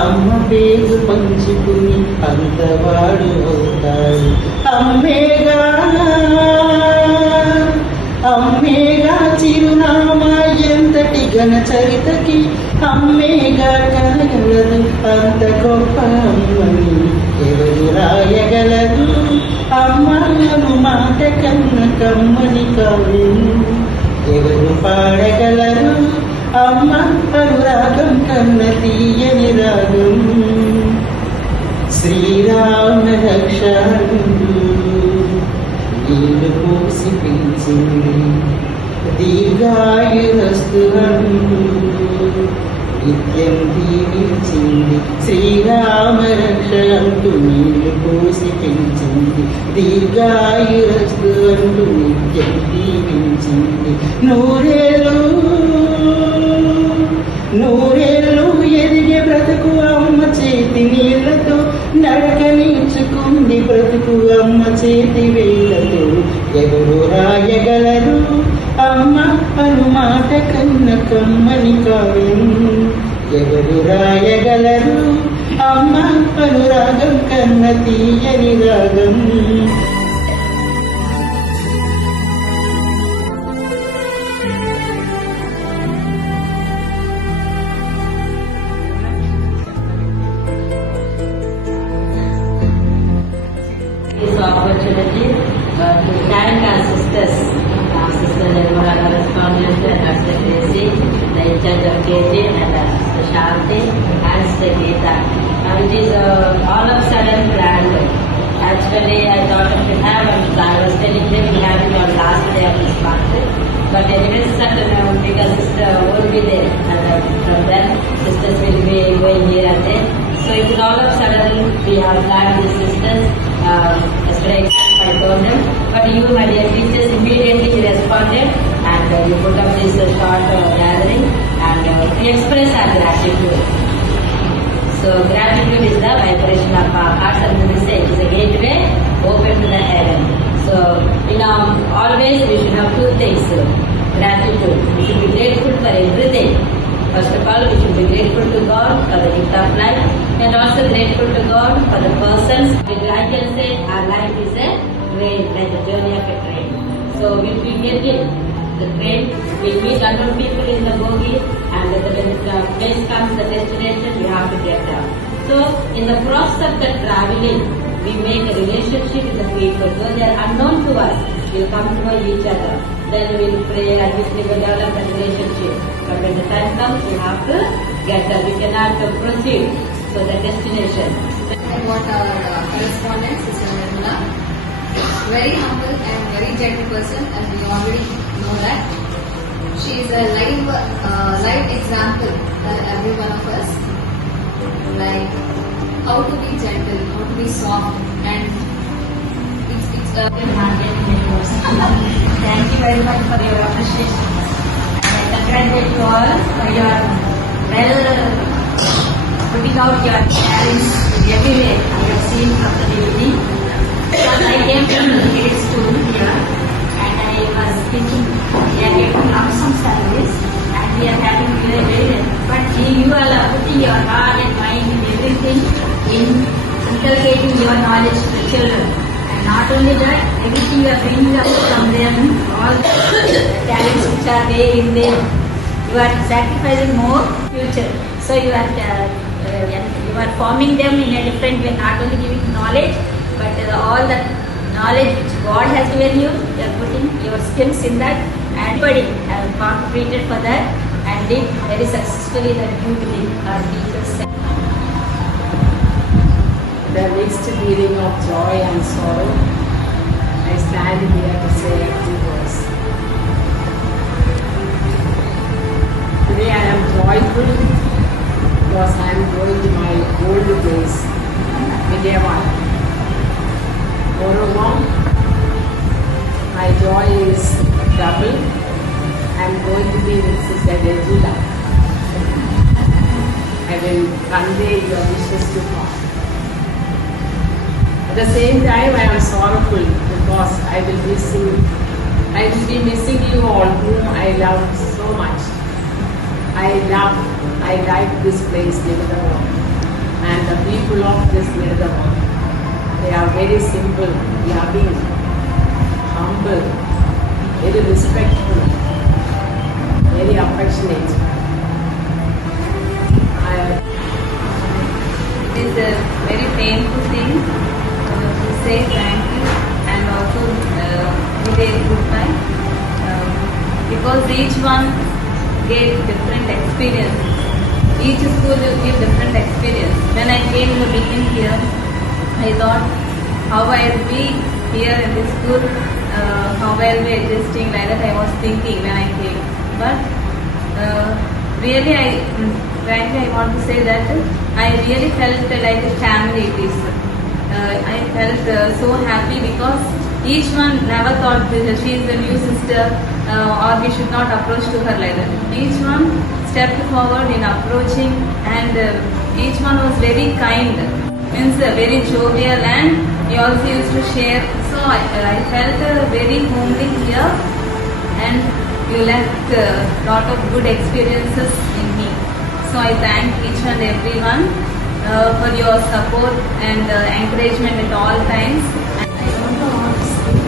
అమ్మ పేరు పంచుకుని అంతవాడు అవుతాడు. అమ్మేగా అమ్మేగా చిరునామా ఎంతటి ఘన చరితకి అమ్మేగా కలగలదు అంత గొప్ప అమ్మని ఎవరు రాయగలదు. అమ్మను మాట కన్న కమ్మని కావ్యం ఎవరు పాడగలరు. అమ్మ అనురాగం కన్న తీయని రాగం శ్రీరామ రక్షాండు నీళ్ళు పోసి పెంచింది దీర్ఘాయురస్తు నిత్యం దీవించింది. శ్రీరామ రక్ష అంటూ నీళ్ళు పోసి పెంచింది దీర్ఘాయురస్తు అంటూ నిత్యం దీవించింది. నూరేళ్ళు ఎదిగే బ్రతుకు అమ్మ చేతి నీళ్లతో నడక నేర్చుకుంది బ్రతుకు అమ్మ చేతి వేళ్లతో ఎవరు రాయగలరు. అమ్మ అను మాట కన్న కమ్మని కావ్యం ఎవరు రాయగలరు. అమ్మ అనురాగం కన్న తీయని రాగం. Opportunity to thank our sisters, Sister Nirmala correspondent and Sister Tracy, the in charge of KG, and Sister Shanti and Sister Geeta. It is all of a sudden planned. Actually, I thought I should have, and I was telling them we have it on last day of this month. But anyway, because Sister won't be there, and from then sisters will be going here and there. So it is all of a sudden we have planned this sisters. Yesterday I told them, but you, my dear teachers, immediately responded and you put up this short gathering and we express our gratitude. So gratitude is the vibration of our hearts, and we say it is a gateway open to the heaven. So always we should have two things: gratitude. We should be grateful for everything. First of all, we should be grateful to God for the gift of life, and also grateful to God for the persons. I can say our life is a train, like the journey of a train. So if we get in the train, we meet unknown people in the bogie, and when the place comes, the destination, we have to get down. So in the process of the traveling, we make a relationship with the people. Though they are unknown to us, we'll come to know each other. Then we'll pray and we will develop a relationship. But when the time comes, we have to get there. We cannot proceed. So the destination. And what our correspondent, Sister Nirmala, very humble and very gentle person, as we already know that. She is a live example for every one of us. Like how to be gentle, how to be soft, and it's Thank you very much for your appreciation. And I congratulate you all for your putting out your talents everywhere. I have seen from the beginning. Because I came from the grade school here, and I was thinking we are getting some salaries and we are having very but you all are putting your heart and mind in everything in inculcating your knowledge to the children. And not only that, everything you are bringing up from them, all the talents which are there in them, you are sacrificing more future. So you are forming them in a different way, not only giving knowledge, but all the knowledge which God has given you, you are putting your skills in that, and everybody has contributed for that and did very successfully that beautifully our teachers said. The mixed feeling of joy and sorrow, I stand here to say a few words. Today I am joyful because I am going to my old place, Vijayawada. Moreover, my joy is double. I am going to be with Sister Regina. I will convey your wishes to her. At the same time, I am sorrowful because I will be missing you all whom I love so much. I like this place, Niradavam, and the people of this Niradavam. They are very simple, loving, humble, very respectful, very affectionate. It is a very painful thing to say thank you and also say goodbye because each one gave different experience. Each school will give different experience. When I came in the beginning here, I thought how I will be here in this school, how I will be existing, like that I was thinking when I came. But really, frankly, I want to say that I really felt like a family it is. I felt so happy because each one never thought that she is a new sister or we should not approach to her like that. Each one stepped forward in approaching, and each one was very kind, means very jovial, and he also used to share. So I felt very homely here, and you left a lot of good experiences in me. So I thank each and everyone for your support and encouragement at all times. I don't know how to speak.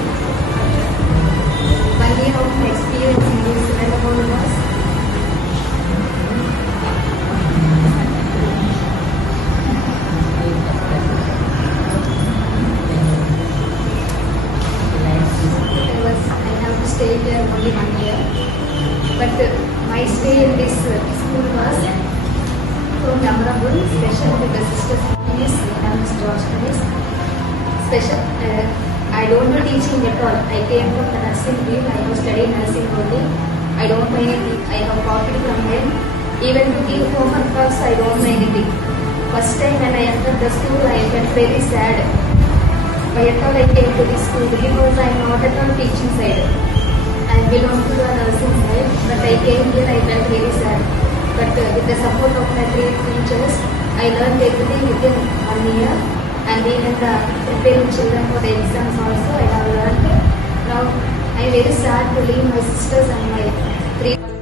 1 year of experience in this Vedamon was I have to stay there only 1 year. But my stay in this school was so memorable, special with the sisters and George Harris. Special. I don't know teaching at all. I came from the nursing field. I was studying nursing only. I don't know anything. I have copied from them. Even to give homework also, I don't know anything. First time when I entered the school, I felt very sad. Why at all I came to this school? Because I am not at all teaching side. I belong to the nursing side, but I came here, I felt very sad. But with the support of my great teachers, I learned everything within 1 year. And even preparing children for the exams also, I have learned. Now I am very sad to leave my sisters and my 3